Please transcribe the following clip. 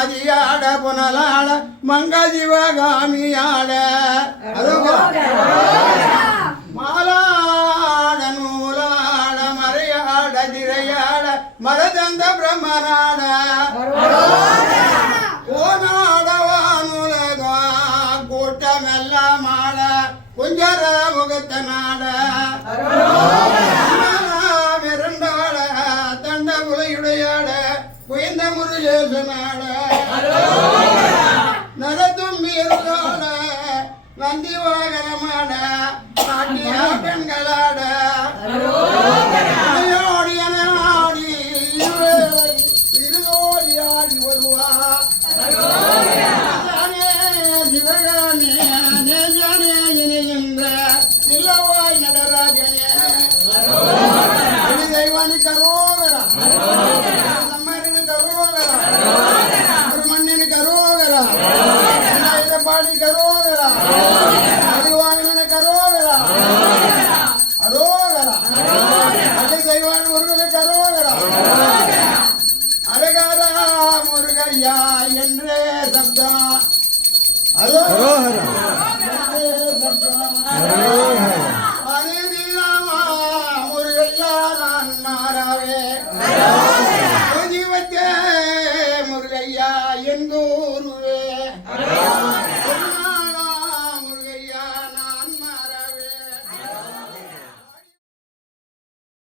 ஆதியாட புனலாட மங்க சிவகாமியாட மாலாட நூலாட மறையாட திரையாட மரதந்த பிரம்மனாட ஓநாட வானுலக கூட்டமெல்லாம் ஆட குஞ்சர முகத்த நாட மிரண்டாட தண்ட உலையுடையாட குயந்த முருகேசனாட நரதும்பி இருந்தாட நந்தி வாகனமாட நாட்டிய பெண்களாட ஆடி இருதோடி ஆடி வருவா சிவகானே நேஜானே இணைகின்ற இல்லவாய் நடராஜனே தெய்வானி கரோகரா நம்மனு கரோகரா மண்ணினு கரோகரா பாடி கரோகரா அறிவாங்கன கரோகரா அரோகரா அது தெய்வான் முருகனு கரோகரா அழகாரா முருகையா என்றே சப்தம் அரோகரா